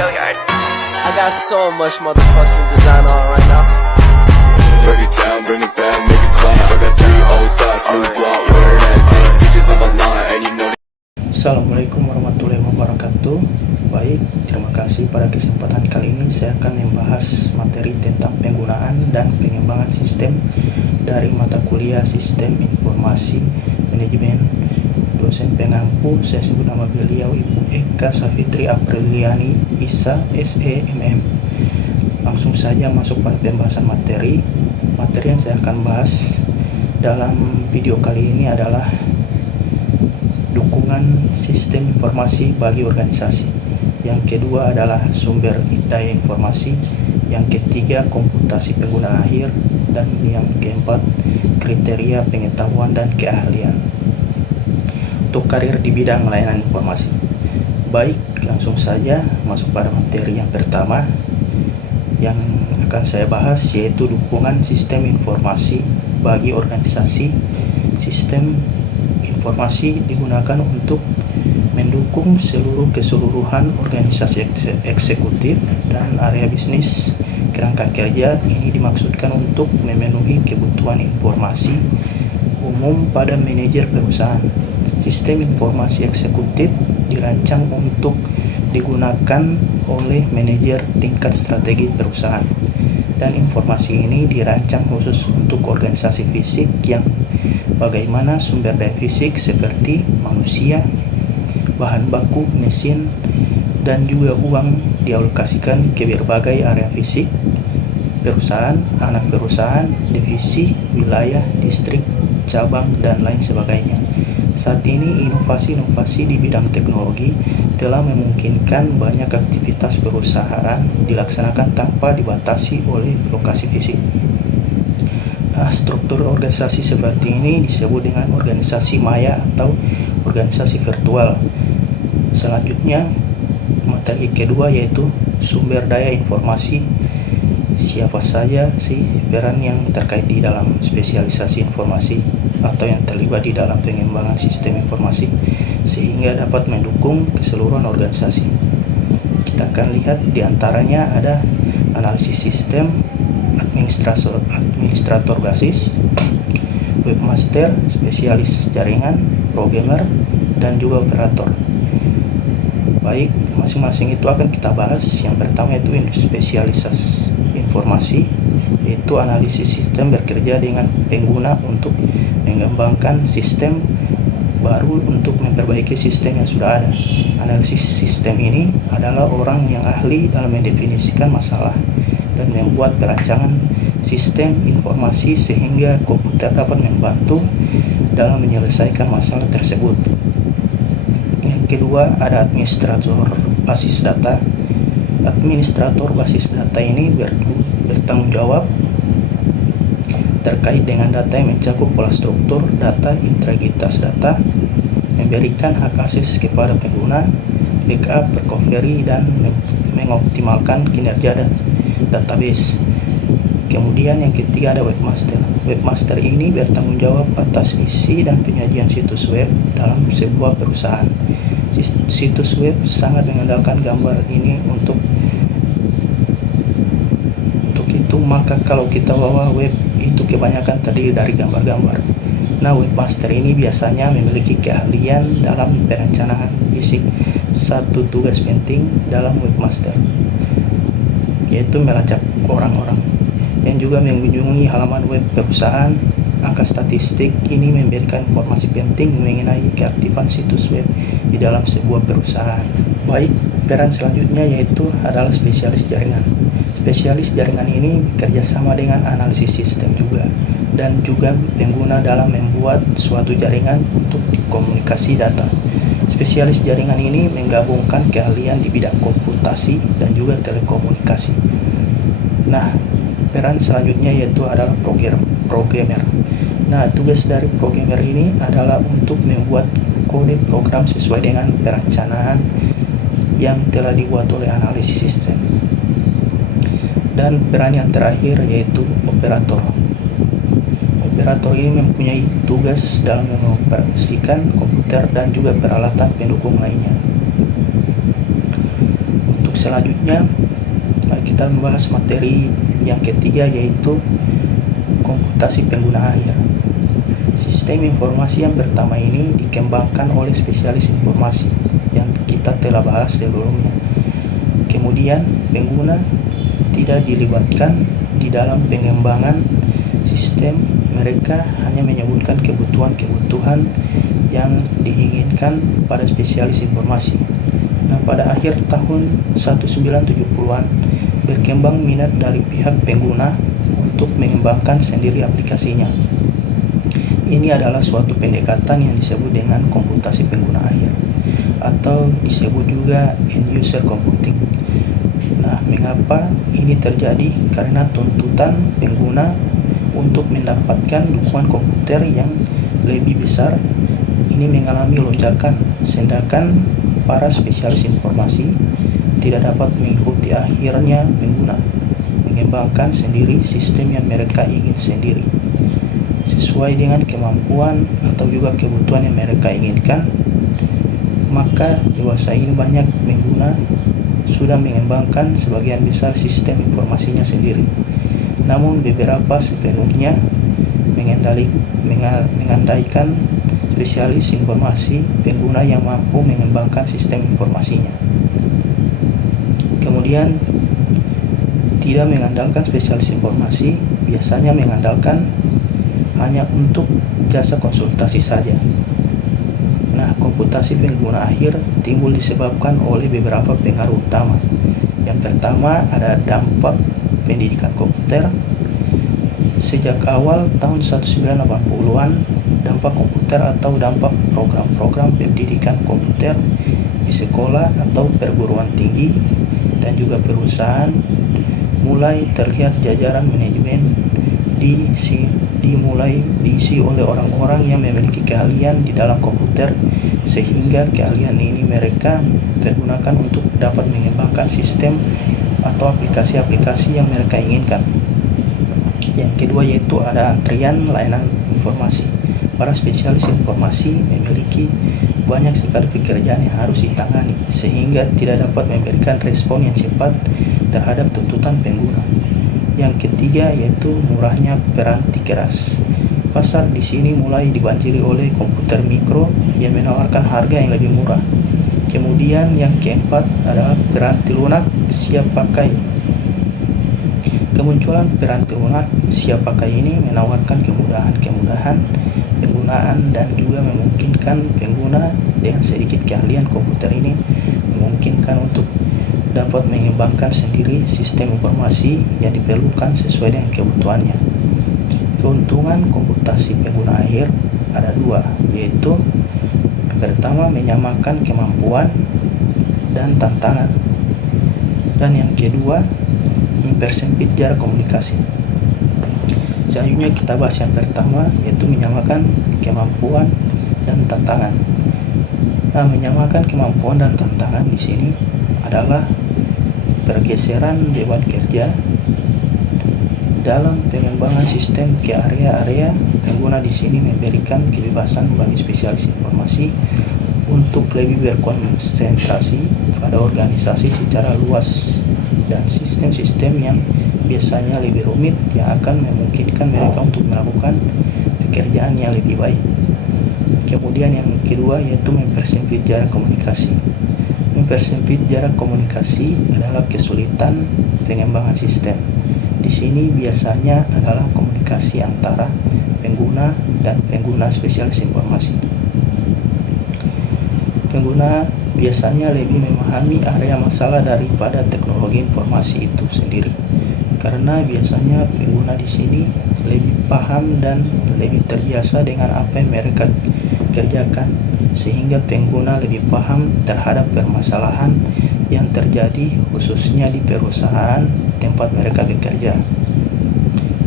I got so much motherfucking design on right now. Break it down, bring it back, make it clap. I got 3 old thoughts, new guap, wear that thing. Bitches on my line, and you know. Assalamualaikum warahmatullahi wabarakatuh. Baik, terima kasih. Pada kesempatan kali ini saya akan membahas materi tentang penggunaan dan pengembangan sistem dari mata kuliah Sistem Informasi Manajemen. Dosen pengampu, saya sebut nama beliau Ibu Eka Safitri Apriliani ISA SEMM. Langsung saja masuk pada pembahasan materi. Materi yang saya akan bahas dalam video kali ini adalah dukungan sistem informasi bagi organisasi. Yang kedua adalah sumber daya informasi. Yang ketiga komputasi pengguna akhir. Dan yang keempat kriteria pengetahuan dan keahlian untuk karir di bidang layanan informasi. Baik, langsung saja masuk pada materi yang pertama yang akan saya bahas, yaitu dukungan sistem informasi bagi organisasi. Sistem informasi digunakan untuk mendukung keseluruhan organisasi eksekutif dan area bisnis kerangka kerja. Ini dimaksudkan untuk memenuhi kebutuhan informasi umum pada manajer perusahaan. Sistem informasi eksekutif dirancang untuk digunakan oleh manajer tingkat strategi perusahaan, dan informasi ini dirancang khusus untuk organisasi fisik yang bagaimana sumber daya fisik seperti manusia, bahan baku, mesin, dan juga uang dialokasikan ke berbagai area fisik perusahaan, anak perusahaan, divisi, wilayah, distrik, cabang, dan lain sebagainya. Saat ini inovasi-inovasi di bidang teknologi telah memungkinkan banyak aktivitas perusahaan dilaksanakan tanpa dibatasi oleh lokasi fisik. Nah, struktur organisasi seperti ini disebut dengan organisasi maya atau organisasi virtual. Selanjutnya, materi kedua yaitu sumber daya informasi. Siapa saja sih peran yang terkait di dalam spesialisasi informasi atau yang terlibat di dalam pengembangan sistem informasi sehingga dapat mendukung keseluruhan organisasi. Kita akan lihat diantaranya ada analisis sistem, administrator basis, webmaster, spesialis jaringan, programmer, dan juga operator. Baik, masing-masing itu akan kita bahas. Yang pertama itu spesialisasi informasi, yaitu analisis sistem bekerja dengan pengguna untuk mengembangkan sistem baru untuk memperbaiki sistem yang sudah ada. Analisis sistem ini adalah orang yang ahli dalam mendefinisikan masalah dan membuat perancangan sistem informasi sehingga komputer dapat membantu dalam menyelesaikan masalah tersebut. Yang kedua ada administrator basis data. Administrator basis data ini bertanggung jawab terkait dengan data yang mencakup pola struktur data, integritas data, memberikan hak akses kepada pengguna, backup, recovery, dan mengoptimalkan kinerja database. Kemudian yang ketiga ada webmaster. Webmaster ini bertanggung jawab atas isi dan penyajian situs web dalam sebuah perusahaan. Situs web sangat mengandalkan gambar ini untuk itu, maka kalau kita bawa web itu kebanyakan terdiri dari gambar-gambar. Nah, webmaster ini biasanya memiliki keahlian dalam perencanaan fisik. Satu tugas penting dalam webmaster yaitu melacak orang-orang yang juga mengunjungi halaman web perusahaan. Angka statistik ini memberikan informasi penting mengenai keaktifan situs web di dalam sebuah perusahaan. Baik, peran selanjutnya yaitu adalah spesialis jaringan. Spesialis jaringan ini bekerja sama dengan analisis sistem juga, dan juga pengguna dalam membuat suatu jaringan untuk komunikasi data. Spesialis jaringan ini menggabungkan keahlian di bidang komputasi dan juga telekomunikasi. Nah, peran selanjutnya yaitu adalah programmer. Nah, tugas dari programmer ini adalah untuk membuat kode program sesuai dengan perencanaan yang telah dibuat oleh analisis sistem. Dan peran yang terakhir yaitu operator. Operator ini mempunyai tugas dalam mengoperasikan komputer dan juga peralatan pendukung lainnya. Untuk selanjutnya mari kita membahas materi yang ketiga, yaitu komputasi pengguna akhir. Sistem informasi yang pertama ini dikembangkan oleh spesialis informasi yang kita telah bahas sebelumnya. Kemudian pengguna tidak dilibatkan di dalam pengembangan sistem, mereka hanya menyebutkan kebutuhan-kebutuhan yang diinginkan pada spesialis informasi. Nah, pada akhir tahun 1970-an berkembang minat dari pihak pengguna untuk mengembangkan sendiri aplikasinya. Ini adalah suatu pendekatan yang disebut dengan komputasi pengguna akhir atau disebut juga end user computing. Nah, mengapa ini terjadi? Karena tuntutan pengguna untuk mendapatkan dukungan komputer yang lebih besar ini mengalami lonjakan, sedangkan para spesialis informasi tidak dapat mengikuti. Akhirnya pengguna mengembangkan sendiri sistem yang mereka ingin sendiri sesuai dengan kemampuan atau juga kebutuhan yang mereka inginkan. Maka dewasa ini banyak pengguna sudah mengembangkan sebagian besar sistem informasinya sendiri, namun beberapa sepenuhnya mengandaikan spesialis informasi pengguna yang mampu mengembangkan sistem informasinya. Kemudian tidak mengandalkan spesialis informasi, biasanya mengandalkan hanya untuk jasa konsultasi saja. Nah, komputasi pengguna akhir timbul disebabkan oleh beberapa pengaruh utama. Yang pertama ada dampak pendidikan komputer. Sejak awal tahun 1980-an, dampak komputer atau dampak program-program pendidikan komputer di sekolah atau perguruan tinggi dan juga perusahaan mulai terlihat. Jajaran manajemen dimulai diisi oleh orang-orang yang memiliki keahlian di dalam komputer, sehingga keahlian ini mereka pergunakan untuk dapat mengembangkan sistem atau aplikasi-aplikasi yang mereka inginkan. Yang kedua yaitu ada antrian layanan informasi. Para spesialis informasi memiliki banyak sekali pekerjaan yang harus ditangani, sehingga tidak dapat memberikan respon yang cepat terhadap tuntutan pengguna. Yang ketiga yaitu murahnya peranti keras. Pasar di sini mulai dibanjiri oleh komputer mikro yang menawarkan harga yang lebih murah. Kemudian yang keempat adalah peranti lunak siap pakai. Kemunculan peranti lunak siap pakai ini menawarkan kemudahan-kemudahan penggunaan dan juga memungkinkan pengguna dengan sedikit keahlian komputer ini memungkinkan untuk dapat mengembangkan sendiri sistem informasi yang diperlukan sesuai dengan kebutuhannya. Keuntungan komputasi pengguna akhir ada dua, yaitu yang pertama menyamakan kemampuan dan tantangan, dan yang kedua mempersempit jarak komunikasi. Selanjutnya kita bahas yang pertama, yaitu menyamakan kemampuan dan tantangan. Nah, menyamakan kemampuan dan tantangan di sini adalah pergeseran beban kerja dalam pengembangan sistem ke area-area. Pengguna di sini memberikan kebebasan bagi spesialis informasi untuk lebih berkonsentrasi pada organisasi secara luas dan sistem-sistem yang biasanya lebih rumit yang akan memungkinkan mereka untuk melakukan pekerjaan yang lebih baik. Kemudian yang kedua yaitu mempersempit jarak komunikasi. Mempersempit jarak komunikasi adalah kesulitan pengembangan sistem. Di sini biasanya adalah komunikasi antara pengguna dan pengguna spesialis informasi. Pengguna biasanya lebih memahami area masalah daripada teknologi informasi itu sendiri, karena biasanya pengguna di sini lebih paham dan lebih terbiasa dengan apa yang mereka kerjakan, sehingga pengguna lebih paham terhadap permasalahan yang terjadi khususnya di perusahaan tempat mereka bekerja.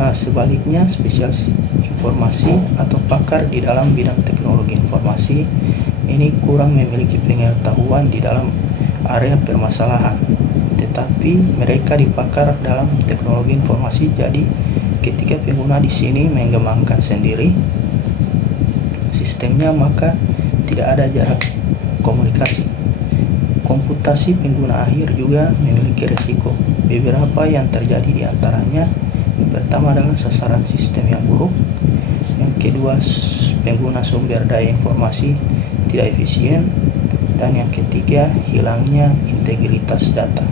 Nah, sebaliknya spesialis informasi atau pakar di dalam bidang teknologi informasi ini kurang memiliki pengetahuan di dalam area permasalahan, tetapi mereka dipakar dalam teknologi informasi. Jadi ketika pengguna di sini mengembangkan sendiri sistemnya, maka tidak ada jarak komunikasi. Komputasi pengguna akhir juga memiliki risiko. Beberapa yang terjadi di antaranya, yang pertama adalah sasaran sistem yang buruk, yang kedua pengguna sumber daya informasi tidak efisien, dan yang ketiga hilangnya integritas data,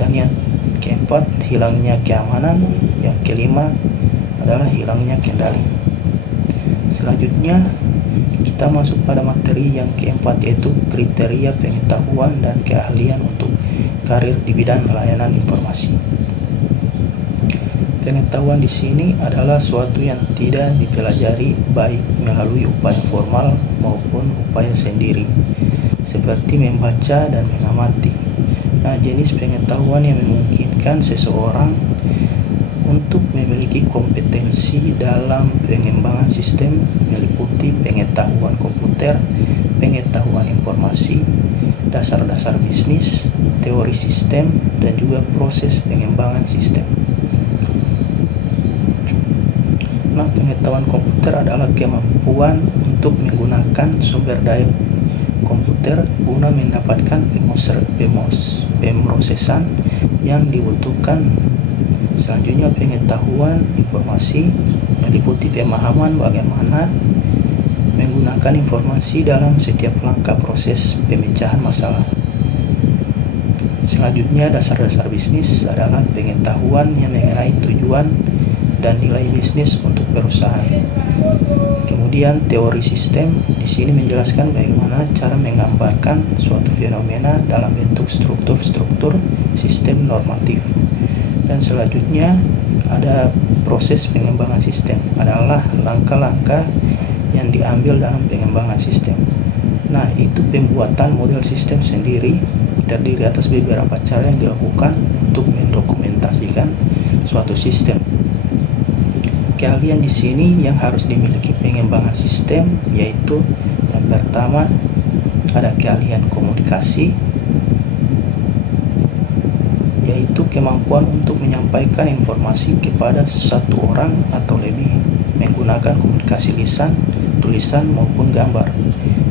dan yang keempat hilangnya keamanan, yang kelima adalah hilangnya kendali. Selanjutnya kita masuk pada materi yang keempat, yaitu kriteria pengetahuan dan keahlian untuk karir di bidang layanan informasi. Pengetahuan di sini adalah suatu yang tidak dipelajari baik melalui upaya formal maupun upaya sendiri, seperti membaca dan mengamati. Nah, jenis pengetahuan yang memungkinkan seseorang untuk memiliki kompetensi dalam pengembangan sistem meliputi pengetahuan komputer, pengetahuan informasi, dasar-dasar bisnis, teori sistem, dan juga proses pengembangan sistem. Nah, pengetahuan komputer adalah kemampuan untuk menggunakan sumber daya komputer guna mendapatkan pemrosesan yang dibutuhkan. Selanjutnya, pengetahuan informasi meliputi pemahaman bagaimana menggunakan informasi dalam setiap langkah proses pemecahan masalah. Selanjutnya, dasar-dasar bisnis adalah pengetahuan yang mengenai tujuan dan nilai bisnis untuk perusahaan. Kemudian, teori sistem di sini menjelaskan bagaimana cara menggambarkan suatu fenomena dalam bentuk struktur-struktur sistem normatif. Dan selanjutnya ada proses pengembangan sistem, adalah langkah-langkah yang diambil dalam pengembangan sistem. Nah, itu pembuatan model sistem sendiri terdiri atas beberapa cara yang dilakukan untuk mendokumentasikan suatu sistem. Keahlian di sini yang harus dimiliki pengembangan sistem, yaitu yang pertama ada keahlian komunikasi, yaitu kemampuan untuk menyampaikan informasi kepada satu orang atau lebih menggunakan komunikasi lisan, tulisan maupun gambar.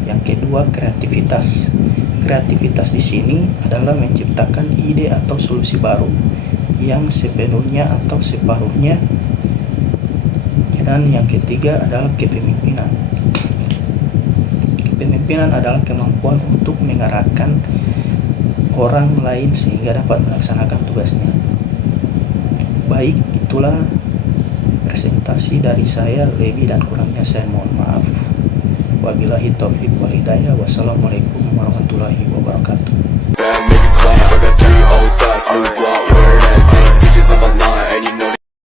Yang kedua, kreativitas. Kreativitas di sini adalah menciptakan ide atau solusi baru yang sepenuhnya atau separuhnya. Dan yang ketiga adalah kepemimpinan. Kepemimpinan adalah kemampuan untuk mengarahkan orang lain sehingga dapat melaksanakan tugasnya. Baik, itulah presentasi dari saya. Lebih dan kurangnya saya mohon maaf. Wabillahi taufiq wal hidayah. Wassalamualaikum warahmatullahi wabarakatuh.